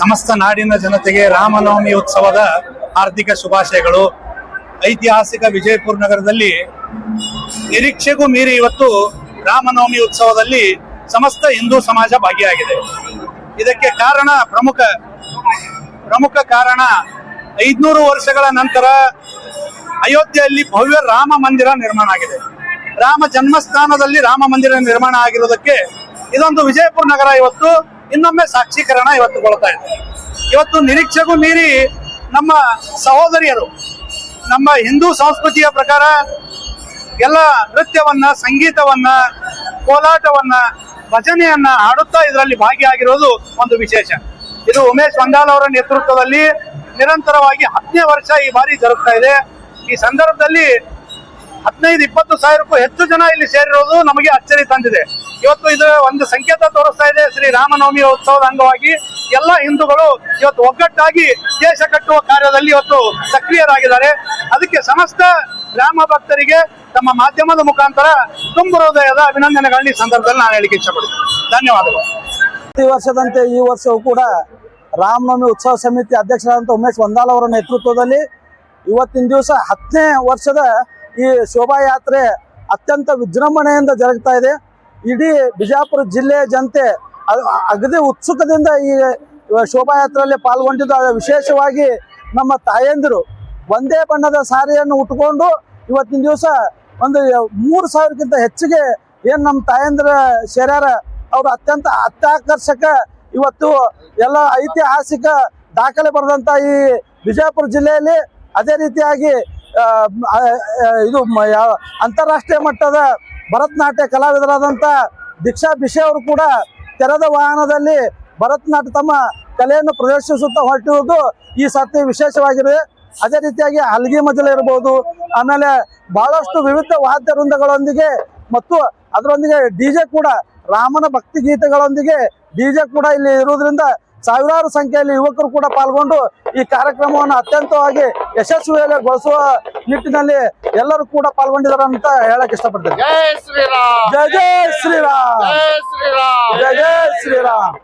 ಸಮಸ್ತ ನಾಡಿನ ಜನತೆಗೆ ರಾಮನವಮಿ ಉತ್ಸವದ ಹಾರ್ದಿಕ ಶುಭಾಶಯಗಳು. ಐತಿಹಾಸಿಕ ವಿಜಯಪುರ ನಗರದಲ್ಲಿ ನಿರೀಕ್ಷೆಗೂ ಮೀರಿ ಇವತ್ತು ರಾಮನವಮಿ ಉತ್ಸವದಲ್ಲಿ ಸಮಸ್ತ ಹಿಂದೂ ಸಮಾಜ ಭಾಗಿಯಾಗಿದೆ. ಇದಕ್ಕೆ ಕಾರಣ ಪ್ರಮುಖ ಕಾರಣ 500 ವರ್ಷಗಳ ನಂತರ ಅಯೋಧ್ಯೆಯಲ್ಲಿ ಭವ್ಯ ರಾಮ ಮಂದಿರ ನಿರ್ಮಾಣ ಆಗಿದೆ. ರಾಮ ಜನ್ಮಸ್ಥಾನದಲ್ಲಿ ರಾಮ ಮಂದಿರ ನಿರ್ಮಾಣ ಆಗಿರೋದಕ್ಕೆ ಇದೊಂದು ವಿಜಯಪುರ ನಗರ ಇವತ್ತು ಇನ್ನೊಮ್ಮೆ ಸಾಕ್ಷೀಕರಣ ಕೊಳ್ತಾ ಇದೆ. ಇವತ್ತು ನಿರೀಕ್ಷೆಗೂ ಮೀರಿ ನಮ್ಮ ಸಹೋದರಿಯರು ನಮ್ಮ ಹಿಂದೂ ಸಂಸ್ಕೃತಿಯ ಪ್ರಕಾರ ಎಲ್ಲ ನೃತ್ಯವನ್ನ, ಸಂಗೀತವನ್ನ, ಕೋಲಾಟವನ್ನ, ಭಜನೆಯನ್ನ ಹಾಡುತ್ತಾ ಇದರಲ್ಲಿ ಭಾಗಿಯಾಗಿರೋದು ಒಂದು ವಿಶೇಷ. ಇದು ಉಮೇಶ್ ವಂಗಾಲ್ ಅವರ ನೇತೃತ್ವದಲ್ಲಿ ನಿರಂತರವಾಗಿ 10ನೇ ವರ್ಷ ಈ ಬಾರಿ ಜರುಗ್ತಾ ಇದೆ. ಈ ಸಂದರ್ಭದಲ್ಲಿ 15-20 ಸಾವಿರಕ್ಕೂ ಹೆಚ್ಚು ಜನ ಇಲ್ಲಿ ಸೇರಿರೋದು ನಮಗೆ ಅಚ್ಚರಿ ತಂದಿದೆ. ಇವತ್ತು ಇದು ಒಂದು ಸಂಕೇತ ತೋರಿಸ್ತಾ ಇದೆ. ಶ್ರೀ ರಾಮನವಮಿ ಉತ್ಸವದ ಅಂಗವಾಗಿ ಎಲ್ಲ ಹಿಂದೂಗಳು ಇವತ್ತು ಒಗ್ಗಟ್ಟಾಗಿ ದೇಶ ಕಟ್ಟುವ ಕಾರ್ಯದಲ್ಲಿ ಇವತ್ತು ಸಕ್ರಿಯರಾಗಿದ್ದಾರೆ. ಅದಕ್ಕೆ ಸಮಸ್ತ ರಾಮ ಭಕ್ತರಿಗೆ ತಮ್ಮ ಮಾಧ್ಯಮದ ಮುಖಾಂತರ ತುಂಬ ಹೃದಯದ ಅಭಿನಂದನೆಗಳನ್ನ ಈ ಸಂದರ್ಭದಲ್ಲಿ ನಾನು ಹೇಳಿಕೆ ಇಷ್ಟಪಡ್ತೀನಿ. ಧನ್ಯವಾದಗಳು. ಪ್ರತಿ ವರ್ಷದಂತೆ ಈ ವರ್ಷವೂ ಕೂಡ ರಾಮನವಮಿ ಉತ್ಸವ ಸಮಿತಿ ಅಧ್ಯಕ್ಷರಾದಂಥ ಉಮೇಶ್ ವಂಗಾಲ್ ಅವರ ನೇತೃತ್ವದಲ್ಲಿ ಇವತ್ತಿನ ದಿವಸ 10ನೇ ವರ್ಷದ ಈ ಶೋಭಾಯಾತ್ರೆ ಅತ್ಯಂತ ವಿಜೃಂಭಣೆಯಿಂದ ಜರುಗ್ತಾ ಇದೆ. ಇಡೀ ಬಿಜಾಪುರ ಜಿಲ್ಲೆಯ ಜನತೆ ಅಗದಿ ಉತ್ಸುಕದಿಂದ ಈ ಶೋಭಾಯಾತ್ರೆಯಲ್ಲಿ ಪಾಲ್ಗೊಂಡಿದ್ದು. ವಿಶೇಷವಾಗಿ ನಮ್ಮ ತಾಯಂದಿರು ಒಂದೇ ಬಣ್ಣದ ಸಾರಿಯನ್ನು ಉಟ್ಕೊಂಡು ಇವತ್ತಿನ ದಿವಸ ಒಂದು 3000ಕ್ಕಿಂತ ಹೆಚ್ಚಿಗೆ ಏನು ನಮ್ಮ ತಾಯಂದಿರ ಸೇರ್ಯಾರ. ಅವರು ಅತ್ಯಂತ ಅತ್ಯಾಕರ್ಷಕ ಇವತ್ತು ಎಲ್ಲ ಐತಿಹಾಸಿಕ ದಾಖಲೆ ಬರೆದಂಥ ಈ ವಿಜಯಪುರ ಜಿಲ್ಲೆಯಲ್ಲಿ ಅದೇ ರೀತಿಯಾಗಿ ಇದು ಅಂತಾರಾಷ್ಟ್ರೀಯ ಮಟ್ಟದ ಭರತನಾಟ್ಯ ಕಲಾವಿದರಾದಂಥ ದೀಕ್ಷಾ ಬಿಶೆ ಅವರು ಕೂಡ ತೆರೆದ ವಾಹನದಲ್ಲಿ ಭರತನಾಟ್ಯ ತಮ್ಮ ಕಲೆಯನ್ನು ಪ್ರದರ್ಶಿಸುತ್ತಾ ಹೊರಟಿರುವುದು ಈ ಸತಿ ವಿಶೇಷವಾಗಿದೆ. ಅದೇ ರೀತಿಯಾಗಿ ಹಲ್ಗಿ ಮಜಲ ಇರ್ಬೋದು, ಆಮೇಲೆ ಬಹಳಷ್ಟು ವಿವಿಧ ವಾದ್ಯ ವೃಂದಗಳೊಂದಿಗೆ ಮತ್ತು ಅದರೊಂದಿಗೆ ಡಿಜೆ ಕೂಡ, ರಾಮನ ಭಕ್ತಿ ಗೀತೆಗಳೊಂದಿಗೆ ಡಿಜೆ ಕೂಡ ಇಲ್ಲಿ ಇರುವುದರಿಂದ ಸಾವಿರಾರು ಸಂಖ್ಯೆಯಲ್ಲಿ ಯುವಕರು ಕೂಡ ಪಾಲ್ಗೊಂಡು ಈ ಕಾರ್ಯಕ್ರಮವನ್ನು ಅತ್ಯಂತವಾಗಿ ಯಶಸ್ವಿಗೊಳಿಸುವ ನಿಟ್ಟಿನಲ್ಲಿ ಎಲ್ಲರೂ ಕೂಡ ಪಾಲ್ಗೊಂಡಿದ್ದಾರೆ ಅಂತ ಹೇಳಕ್ ಇಷ್ಟಪಡ್ತೇನೆ. ಜೈ ಶ್ರೀರಾಮ್, ಜೈ ಜೈ ಶ್ರೀರಾಮ್, ಜೈ ಶ್ರೀರಾಮ್, ಜೈ ಜೈ ಶ್ರೀರಾಮ್.